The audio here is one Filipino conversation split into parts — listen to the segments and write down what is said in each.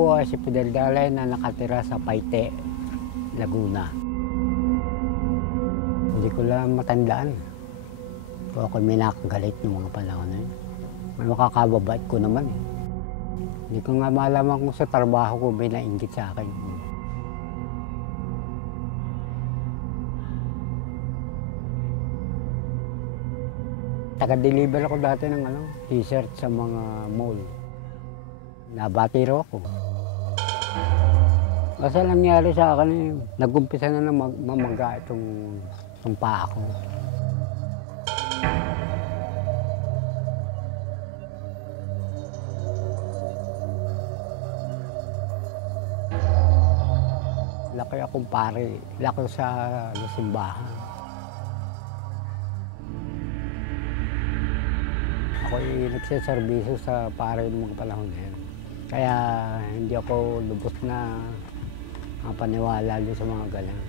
po ay si Fidel Dalay na nakatira sa Paite, Laguna. Hindi ko lang matandaan. Kung ako may nakagalit ng mga panahon na yun. May makakababait ko naman eh. Hindi ko nga malaman kung sa trabaho ko may nainggit sa akin. Taga-deliver ako dati ng t-shirt sa mga mall. Nabatiro ako. Basta nangyari sa akin eh, nag-umpisa na mamaga itong paa ko. Laki akong pare, laki sa simbahan. Ako'y nagsiservisyo sa pare ng mga panahon na yun. Kaya hindi ako lubos na paniwala doon sa mga ganyan.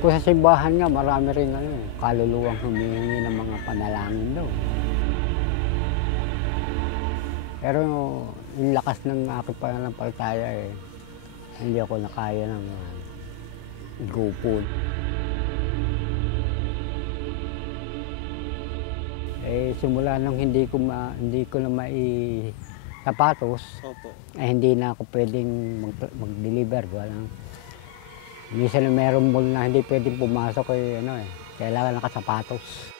Kung sa simbahan nga, marami rin kaluluwang humihingi ng mga panalangin doon. Pero yung lakas ng aking pananampalataya eh, hindi ako nakaya ng igupon. Eh, simula nung hindi ko na sapatos, eh, hindi na ako pwedeng mag-deliver. Minsan meron mall na hindi pwedeng pumasok eh, kailangan nakasapatos.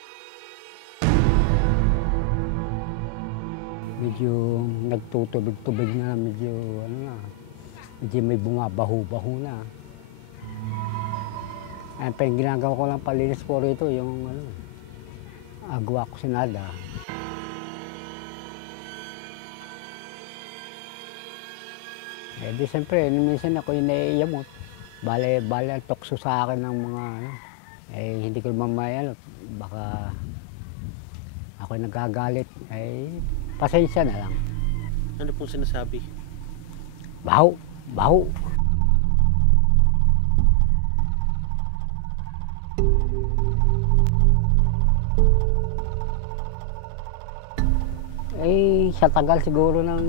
Medyo nagtutubig-tubig na, medyo may bumabaho-baho na. Eh, yung ginagawa ko lang palinis po rito, yung agwa ko sinada. Eh di siyempre, minsan ako yung naiiyamot. Bale ang tukso sa akin ng mga eh hindi ko mamaya, baka ako nagagalit. Eh, pasensya na lang. Ano pong sinasabi? Baho, baho. Eh, sa tagal siguro ng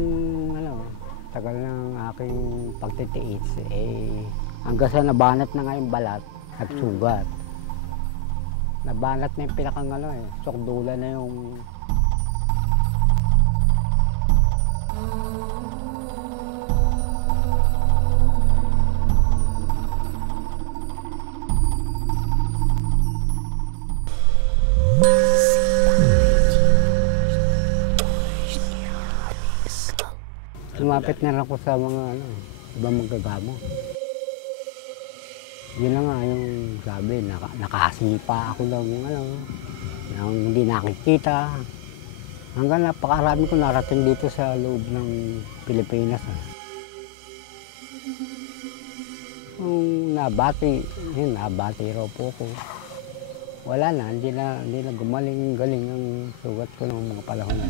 tagal ng aking pagtitiis, eh, hanggang sa nabanat na nga yung balat, nagsugat. Nabanat na yung pinakang sukdula na yung... Lumapit na lang ako sa mga ibang magagamot. Yun na nga yung sabi, nakasipa ako lang nang hindi nakikita. Hanggang napakarami ko narating dito sa loob ng Pilipinas. Kung nabati raw po ko. Wala na, hindi na gumaling-galing ang sugat ko ng mga panahon na.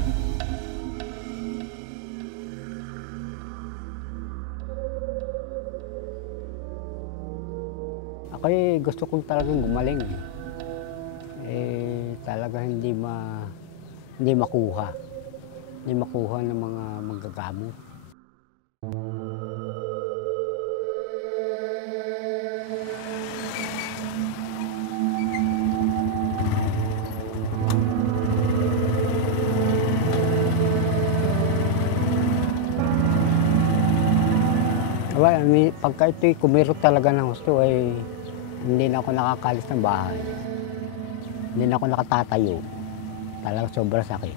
Ako gusto kong talagang gumaling. Eh, talaga hindi makuha. Hindi makuha ng mga manggagamot. Pagka ito'y kumirot talaga ng gusto, ay hindi na ako nakakalis ng bahay. Hindi na ako nakatatayo. Talagang sobrang sakit.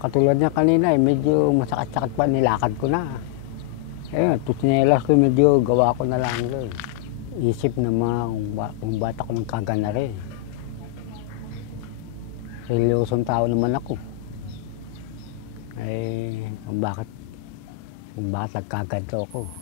Katulad niya kanina, medyo masakit-sakit pa, nilakad ko na. Eh, tsinelas ko, medyo gawa ko na lang doon. Isip naman kung ba't ako nagkagana rin. Seryosong tao naman ako. Eh, kung bakit nagkaganto ako.